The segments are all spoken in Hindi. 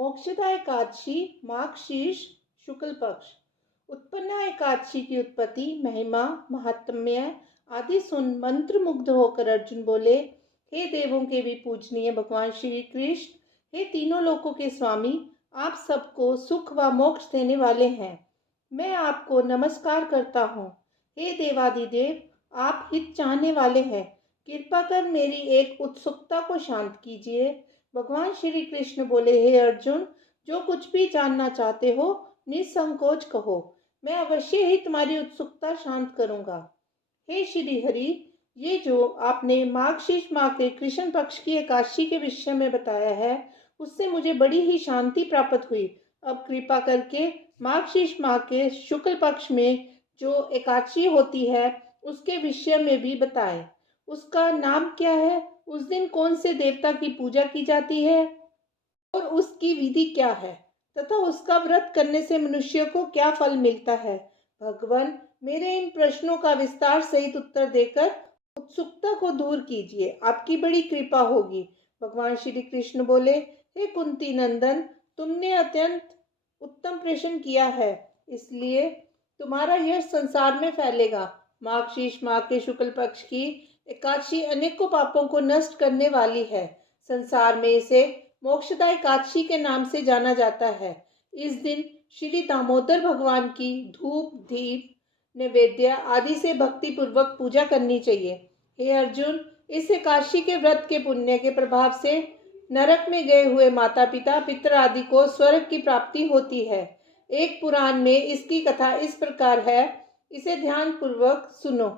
मोक्षदा एकादशी माघ शीर्ष शुक्ल पक्ष। उत्पन्ना एकादशी की उत्पत्ति, महिमा, महात्म्य आदि सुन मंत्र मुग्ध होकर अर्जुन बोले, हे देवों के भी पूजनीय भगवान श्री कृष्ण, हे तीनों लोकों के स्वामी, आप सबको सुख व मोक्ष देने वाले हैं। मैं आपको नमस्कार करता हूँ। हे देवादिदेव, आप हित चाहने वाले हैं, कृपा कर मेरी एक उत्सुकता को शांत कीजिए। भगवान श्री कृष्ण बोले, हे अर्जुन, जो कुछ भी जानना चाहते हो निसंकोच कहो, मैं अवश्य ही तुम्हारी उत्सुकता शांत करूंगा। हे श्री हरि, ये जो आपने माघ माह के कृष्ण पक्ष की एकादशी के विषय में बताया है, उससे मुझे बड़ी ही शांति प्राप्त हुई। अब कृपा करके माघ माह के शुक्ल पक्ष में जो एकादशी होती है उसके विषय में भी बताएं। उसका नाम क्या है, उस दिन कौन से देवता की पूजा की जाती है और उसकी विधि क्या है, तथा उसका व्रत करने से मनुष्य को क्या फल मिलता है। भगवान, मेरे इन प्रश्नों का विस्तार सहित उत्तर देकर उत्सुकता को दूर कीजिए, आपकी बड़ी कृपा होगी। भगवान श्री कृष्ण बोले, हे कुंती नंदन, तुमने अत्यंत उत्तम प्रश्न किया है, इसलिए तुम्हारा यश संसार में फैलेगा। माघ माह के शुक्ल पक्ष की एकादशी अनेकों पापों को नष्ट करने वाली है। संसार में इसे मोक्षदा एकादशी के नाम से जाना जाता है। इस दिन श्री दामोदर भगवान की धूप दीप नैवेद्य आदि से भक्ति पूर्वक पूजा करनी चाहिए। हे अर्जुन, इस एकादशी के व्रत के पुण्य के प्रभाव से नरक में गए हुए माता पिता पितर आदि को स्वर्ग की प्राप्ति होती है। एक पुराण में इसकी कथा इस प्रकार है, इसे ध्यान पूर्वक सुनो।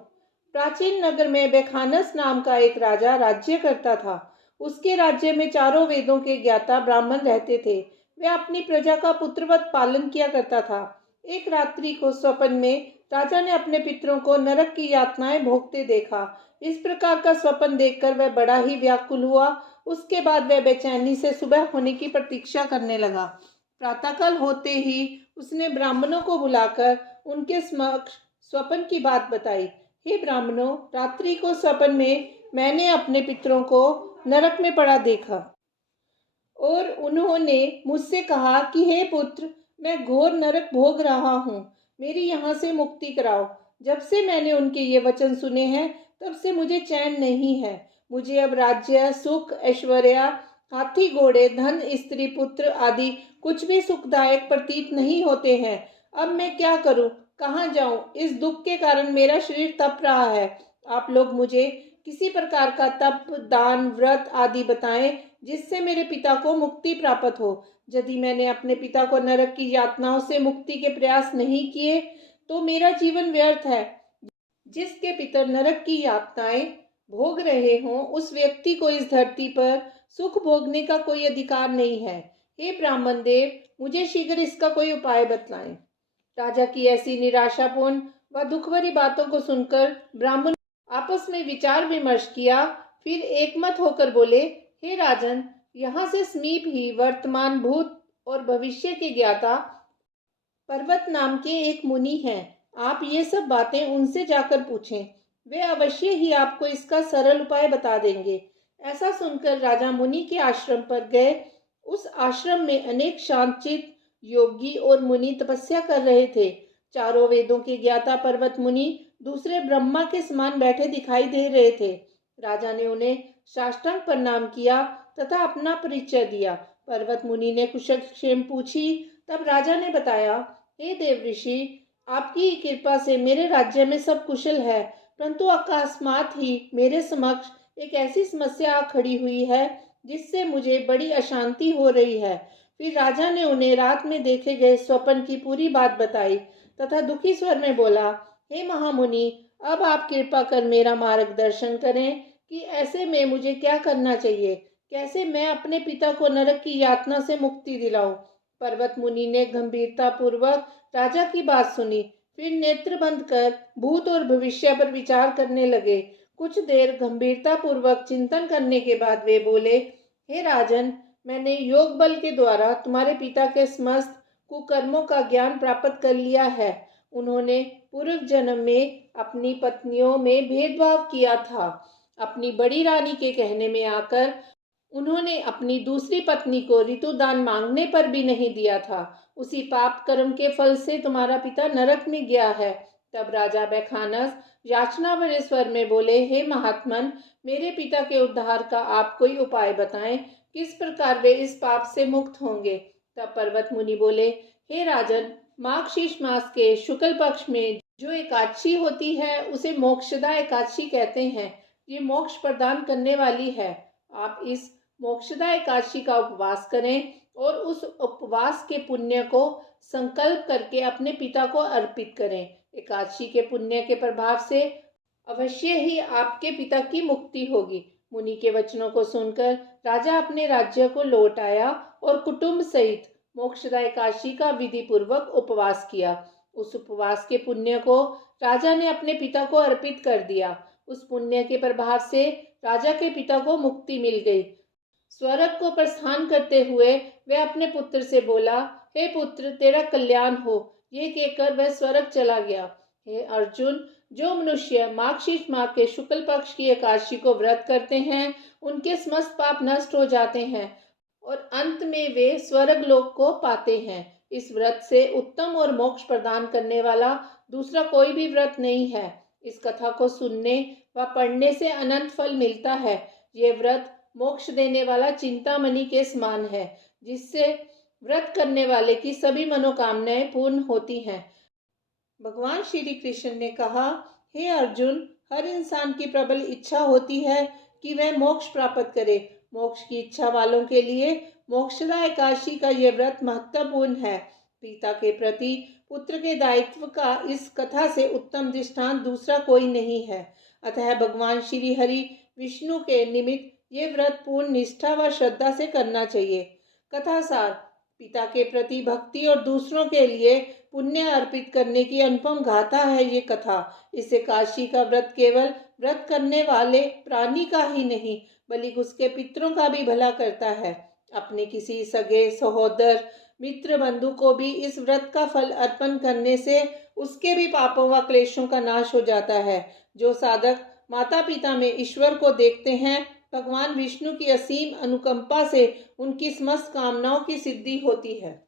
प्राचीन नगर में बेखानस नाम का एक राजा राज्य करता था। उसके राज्य में चारों वेदों के ज्ञाता ब्राह्मण रहते थे। वह अपनी प्रजा का पुत्रवत पालन किया करता था। एक रात्रि को स्वप्न में राजा ने अपने पितरों को नरक की यातनाएं भोगते देखा। इस प्रकार का स्वप्न देखकर वह बड़ा ही व्याकुल हुआ। उसके बाद वह बेचैनी से सुबह होने की प्रतीक्षा करने लगा। प्रातःकाल होते ही उसने ब्राह्मणों को बुलाकर उनके समक्ष स्वप्न की बात बताई। हे ब्राह्मणों, रात्रि को स्वप्न में मैंने अपने पितरों को नरक में पड़ा देखा और उन्होंने मुझसे कहा कि हे पुत्र, मैं घोर नरक भोग रहा हूँ, मेरी यहाँ से मुक्ति कराओ। जब से मैंने उनके ये वचन सुने हैं तब से मुझे चैन नहीं है। मुझे अब राज्य, सुख, ऐश्वर्य, हाथी घोड़े, धन, स्त्री, पुत्र आदि कुछ भी सुखदायक प्रतीत नहीं होते हैं। अब मैं क्या करूं, कहाँ जाऊं? इस दुख के कारण मेरा शरीर तप रहा है। आप लोग मुझे किसी प्रकार का तप, दान, व्रत आदि बताएं जिससे मेरे पिता को मुक्ति प्राप्त हो। यदि मैंने अपने पिता को नरक की यातनाओं से मुक्ति के प्रयास नहीं किए तो मेरा जीवन व्यर्थ है। जिसके पितर नरक की यातनाएं भोग रहे हों, उस व्यक्ति को इस धरती पर सुख भोगने का कोई अधिकार नहीं है। हे ब्राह्मण देव, मुझे शीघ्र इसका कोई उपाय बतलाएं। राजा की ऐसी निराशापूर्ण व दुख भरी बातों को सुनकर ब्राह्मण आपस में विचार विमर्श किया। फिर एकमत होकर बोले, हे राजन, यहाँ से समीप ही वर्तमान, भूत और भविष्य के ज्ञाता पर्वत नाम के एक मुनि हैं। आप ये सब बातें उनसे जाकर पूछें, वे अवश्य ही आपको इसका सरल उपाय बता देंगे। ऐसा सुनकर राजा मुनि के आश्रम पर गए। उस आश्रम में अनेक शांतचित्त योगी और मुनि तपस्या कर रहे थे। चारों वेदों के ज्ञाता पर्वत मुनि दूसरे ब्रह्मा के समान बैठे दिखाई दे रहे थे। राजा ने उन्हें साष्टांग प्रणाम किया तथा अपना परिचय दिया। पर्वत मुनि ने कुशल क्षेम पूछी। तब राजा ने बताया, हे देव ऋषि, आपकी कृपा से मेरे राज्य में सब कुशल है, परंतु अकस्मात ही मेरे समक्ष एक ऐसी समस्या आ खड़ी हुई है जिससे मुझे बड़ी अशांति हो रही है। फिर राजा ने उन्हें रात में देखे गए स्वप्न की पूरी बात बताई तथा दुखी स्वर में बोला, हे महामुनि, अब आप कृपा कर मेरा मार्गदर्शन करें कि ऐसे में मुझे क्या करना चाहिए, कैसे मैं अपने पिता को नरक की यातना से मुक्ति दिलाऊं। पर्वत मुनि ने गंभीरता पूर्वक राजा की बात सुनी, फिर नेत्र बंद कर भूत और भविष्य पर विचार करने लगे। कुछ देर गंभीरता पूर्वक चिंतन करने के बाद वे बोले, हे राजन, मैंने योग बल के द्वारा तुम्हारे पिता के समस्त कुकर्मों का ज्ञान प्राप्त कर लिया है। उन्होंने पूर्व जन्म में अपनी पत्नियों में भेदभाव किया था। अपनी बड़ी रानी के कहने में आकर उन्होंने अपनी दूसरी पत्नी को ऋतुदान मांगने पर भी नहीं दिया था। उसी पाप कर्म के फल से तुम्हारा पिता नरक में गया है। तब राजा बैखानस याचना भरे स्वर में बोले, हे महात्मन, मेरे पिता के उद्धार का आप कोई उपाय बताएं। किस प्रकार वे इस पाप से मुक्त होंगे? तब पर्वत मुनि बोले, हे राजन, माघ मास के शुक्ल पक्ष में जो एकादशी होती है उसे मोक्षदा एकादशी कहते हैं। ये मोक्ष प्रदान करने वाली है। आप इस मोक्षदा एकादशी का उपवास करें और उस उपवास के पुण्य को संकल्प करके अपने पिता को अर्पित करें। एकादशी के पुण्य के प्रभाव से अवश्य ही आपके पिता की मुक्ति होगी। मुनि के वचनों को सुनकर राजा अपने राज्य को लौट आया और कुटुंब सहित मोक्षदा एकादशी का विधि पूर्वक उपवास किया। उस उपवास के पुण्य को राजा ने अपने पिता को अर्पित कर दिया। उस पुण्य के प्रभाव से राजा के पिता को मुक्ति मिल गई। स्वर्ग को प्रस्थान करते हुए वह अपने पुत्र से बोला, हे पुत्र, तेरा कल्याण हो। ये कहकर वह स्वर्ग चला गया। हे अर्जुन, जो मनुष्य मार्गशीर्ष माह के शुक्ल पक्ष की एकादशी को व्रत करते हैं, उनके समस्त पाप नष्ट हो जाते हैं और अंत में वे स्वर्ग लोक को पाते हैं। इस व्रत से उत्तम और मोक्ष प्रदान करने वाला दूसरा कोई भी व्रत नहीं है। इस कथा को सुनने व पढ़ने से अनंत फल मिलता है। ये व्रत मोक्ष देने वाला चिंतामणि के समान है, जिससे व्रत करने वाले की सभी मनोकामनाएं पूर्ण होती हैं। भगवान श्री कृष्ण ने कहा, हे अर्जुन, हर इंसान की प्रबल इच्छा होती है कि वह मोक्ष प्राप्त करे। मोक्ष की इच्छा वालों के लिए मोक्षदा एकादशी का यह व्रत महत्वपूर्ण है। पिता के प्रति पुत्र के दायित्व का इस कथा से उत्तम दृष्टांत दूसरा कोई नहीं है। अतः भगवान श्री हरि विष्णु के निमित्त ये व्रत पूर्ण निष्ठा व श्रद्धा से करना चाहिए। कथा सार, पिता के प्रति भक्ति और दूसरों के लिए पुण्य अर्पित करने की अनुपम गाथा है ये कथा। इस एकादशी का व्रत केवल व्रत करने वाले प्राणी का ही नहीं, बल्कि उसके पितरों का भी भला करता है। अपने किसी सगे सहोदर मित्र बंधु को भी इस व्रत का फल अर्पण करने से उसके भी पापों व क्लेशों का नाश हो जाता है। जो साधक माता पिता में ईश्वर को देखते हैं, भगवान विष्णु की असीम अनुकंपा से उनकी समस्त कामनाओं की सिद्धि होती है।